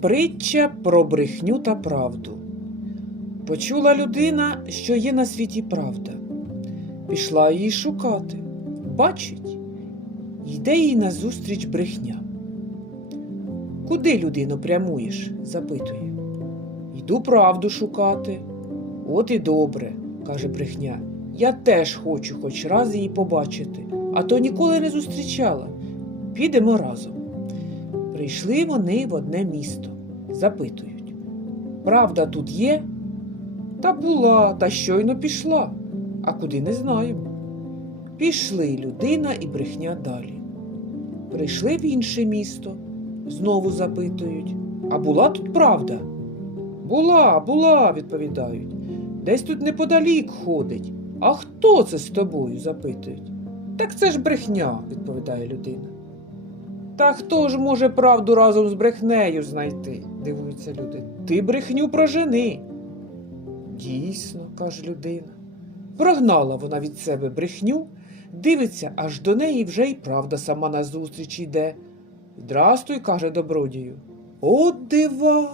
Притча про брехню та правду. Почула людина, що є на світі правда. Пішла її шукати. Бачить, йде їй назустріч брехня. Куди, людино, прямуєш? запитує. Йду правду шукати. От і добре, каже брехня. Я теж хочу хоч раз її побачити, а то ніколи не зустрічала. Підемо разом. Прийшли вони в одне місто, запитують. Правда тут є? Та була, та щойно пішла, а куди не знаємо. Пішли людина і брехня далі. Прийшли в інше місто, знову запитують. А була тут правда? Була, була, відповідають. Десь тут неподалік ходить. А хто це з тобою? запитують. Так це ж брехня, відповідає людина. Та хто ж може правду разом з брехнею знайти? дивуються люди. Ти брехню прожени. Дійсно, каже людина. Прогнала вона від себе брехню, дивиться, аж до неї вже й правда сама назустріч йде. Здрастуй, каже добродію. От дива.